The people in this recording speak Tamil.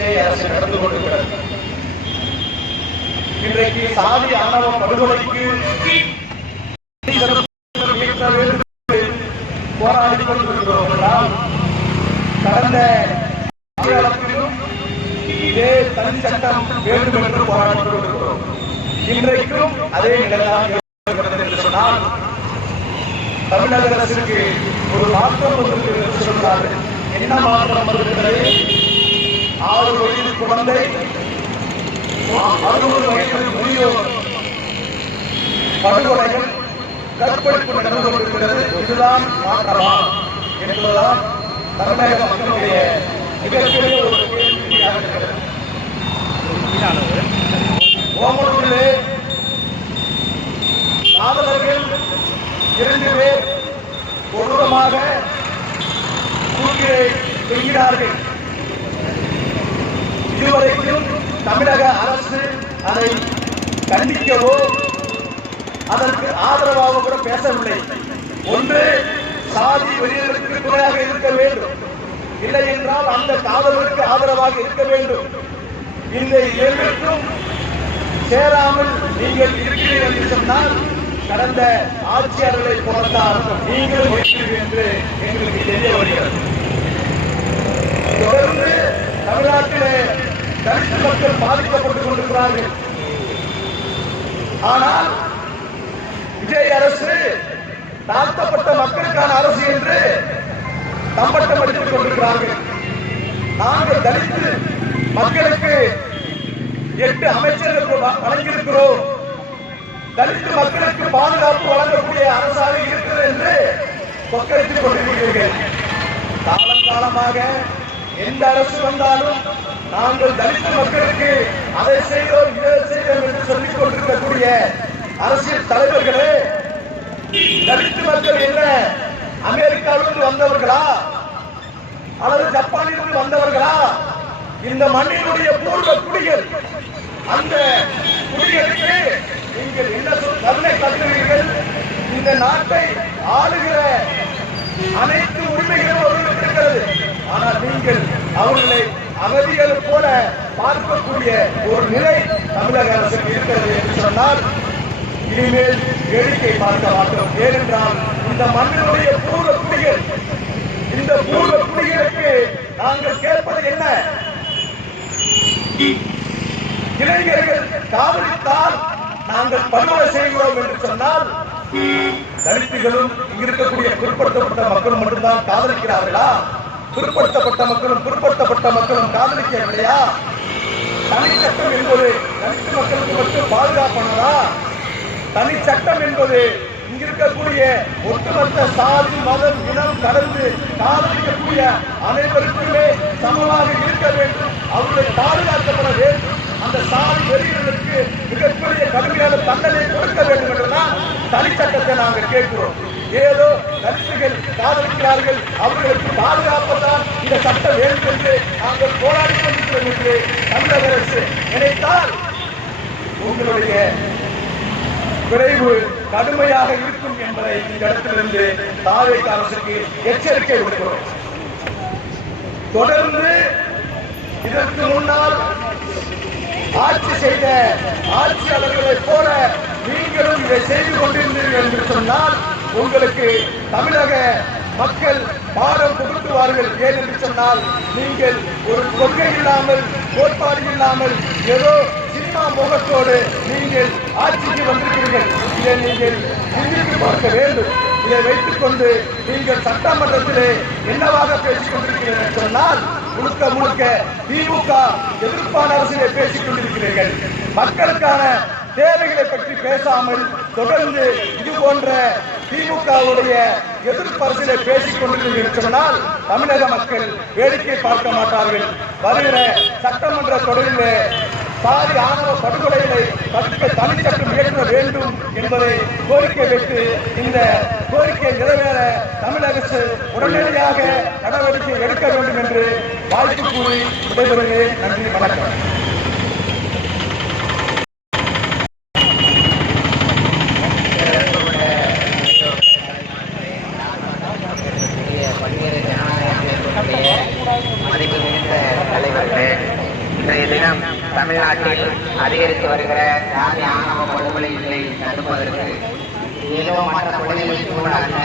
விஜய் அரசு நடந்து கொண்டிருக்கிறது. இன்றைக்கு சாதி ஆணவ படுகொலைக்கு போராடி கொண்டிருக்கிறோம் என்றால் கடந்த காலத்திலும் இதே தனி சட்டம் வேண்டும் என்று போராடி கொண்டிருக்கிறோம். இன்றைக்கும் அதே நிலைதான் என்று சொன்னால் தமிழக அரசுக்கு ஒரு மாற்றம் வந்திருக்கிறது என்று சொல்கிறார்கள். என்ன மாற்றம் வந்திருக்கிறது? 6 வயது குழந்தை 60 வயது முதியோர் படுகொலைகள் கற்பழிப்பு நடந்து கொண்டிருக்கிறது. இதுதான் மாற்றமா என்பதுதான் தமிழக மக்களுடைய மிகப்பெரிய ஒரு கேள்வியாக இருக்கிறது. ஓமலூரிலே காவலர்கள் 2 பேர் கொடூரமாக தூக்கிலே தொங்கினார்கள். இதுவரைக்கும் தமிழக அரசு அதை கண்டிக்கவோ அதற்கு ஆதரவாக கூட பேசவில்லை. ஒன்று சாதி வெறியர்களுக்கு துணையாக இருக்க வேண்டும், இல்லை என்றால் அந்த காவலருக்கு ஆதரவாக இருக்க வேண்டும். இந்த இரண்டுக்கும் சேராமல் நீங்கள் இருக்கிறீர்கள் என்று சொன்னால் கடந்த ஆட்சியாளர்களை போலத்தான் நீங்களும் இருக்கிறீர்கள் என்று எங்களுக்கு தெரிய வருகிறது. தொடர்ந்து தமிழ்நாட்டிலே தலித் மக்கள் பாதிக்கப்பட்டுக் கொண்டிருக்கிறார்கள். ஆனால் விஜய் அரசு தாழ்த்தப்பட்ட மக்களுக்கான அரசு என்று தம்பட்டம் அடித்துக் கொண்டிருக்கிறார்கள். நாங்கள் தலித் மக்களுக்கு 8 அமைச்சர்கள் வழங்கியிருக்கிறோம். தலித் மக்களுக்கு பாதுகாப்பு வழங்கக்கூடிய அரசாக இருக்கிறது என்று கொக்கரித்துக் கொண்டிருக்கிறீர்கள். காலங்காலமாக எந்த அரசு வந்தாலும் நாங்கள் தலித் மக்களுக்கு அதை செய்தோம் இதை செய்தோம் என்று சொல்லிக் கொண்டிருக்கக்கூடிய அரசியல் தலைவர்களே, தலித் மக்கள் என்ன அமெரிக்காவிலிருந்து வந்தவர்களா அல்லது ஜப்பானிலிருந்து வந்தவர்களா? இந்த மண்ணினுடைய பூர்வ குடிகள். அந்த குடிகளுக்கு நீங்கள் என்ன கருணை காட்டுகிறீர்கள்? இந்த நாட்டை ஆளுகிற அனைத்து உரிமைகளும் அவர்களுக்கு இருக்கிறது. ஆனால் நீங்கள் அவர்களை அகதிகள் போல பார்க்கக்கூடிய ஒரு நிலை தமிழக அரசுக்கு இருக்கிறது என்று சொன்னால் இனிமேல் வேடிக்கை பார்க்க மாட்டோம். ஏனென்றால் இந்த மண்ணினுடைய பூர்வ குடிகள், இந்த பூர்வ குடிகளுக்கு நாங்கள் கேட்பது என்ன? இளைஞர்கள் காதலித்தால் நாங்கள் படுகொலை செய்கிறோம் என்று சொன்னால் தலித்துகளும் இங்கு இருக்கக்கூடிய பிற்படுத்தப்பட்ட மக்களும் மட்டும்தான் காதலிக்கிறார்களா? பிற்படுத்தப்பட்ட மக்களும் காதலிக்கவில்லையா? தனி சட்டம் என்பது தலித்து மக்களுக்கு மட்டும் பாதுகாப்பானதா? தனி சட்டம் என்பது இங்க இருக்கக்கூடிய ஒட்டுமொத்த சாதி மதம் இனம் கடந்து காதலிக்கக்கூடிய அனைவருக்குமே சமமாக இருக்க வேண்டும், அவர்களை பாதுகாக்கப்பட வேண்டும். அந்த சாதி வெறியர்களுக்கு மிகப்பெரிய கடுமையான தண்டனை கொடுக்க வேண்டும் என்றுதான் தனி சட்டத்தை நாங்கள் கேட்கிறோம். ஏதோ தலித்துகள் காதலிக்கிறார்கள், அவர்களுக்கு பாதுகாப்பதான் இந்த சட்டம் வேண்டும் என்று நாங்கள் போராடி கொண்டிருக்கிறோம் என்று தமிழக அரசு நினைத்தால் உங்களுடைய விளைவு கடுமையாக இருக்கும் என்பதை இந்த இடத்திலிருந்து தாவேக அரசுக்கு எச்சரிக்கை விடுக்கிறோம். தொடர்ந்து இதற்கு முன்னால் ஆட்சி செய்த ஆட்சியாளர்களைப் போல நீங்களும் இதை செய்து கொண்டிருந்தீர்கள் என்று சொன்னால் உங்களுக்கு தமிழக மக்கள் பாடம் புகுத்துவார்கள். ஏனென்று சொன்னால் நீங்கள் ஒரு கொள்கை இல்லாமல் கோட்பாடு இல்லாமல் ஏதோ சினிமா முகத்தோடு நீங்கள் ஆட்சிக்கு வந்திருக்கிறீர்கள். இதை நீங்கள் சிந்தித்து பார்க்க வேண்டும். இதை வைத்துக் கொண்டு நீங்கள் சட்டமன்றத்திலே என்னவாக பேசிக் கொண்டிருக்கிறீர்கள் என்று சொன்னால் முழுக்க முழுக்க திமுக எதிர்ப்பான அரசியலை பேசிக் கொண்டிருக்கிறீர்கள். மக்களுக்கான தேவைகளை பற்றி பேசாமல் தொடர்ந்து இது போன்ற திமுகவுடைய எதிர்ப்பு அரசியலை பேசிக் கொண்டிருக்கிறீர்கள் சொன்னால் தமிழக மக்கள் வேடிக்கை பார்க்க மாட்டார்கள். வருகிற சட்டமன்ற தொடரிலே சாதி ஆணவ படுகொலைகளை தடுக்க தனி சட்டம் இயற்ற வேண்டும் என்பதை கோரிக்கை வைத்து இந்த கோரிக்கை நிறைவேற தமிழக அரசு உடனடியாக நடவடிக்கை எடுக்க வேண்டும் என்று வாழ்த்து கூறி விடைபெறுகிறேன். நன்றி, வணக்கம். மதிப்பு மிகுந்த தலைவர்களே, இன்றைய தினம் தமிழ்நாட்டில் அதிகரித்து வருகிற ஜாதி ஆணவ படுகொலைகளை தடுப்பதற்கு ஏதோ மற்ற கொலைகளுக்கு கூட அல்ல,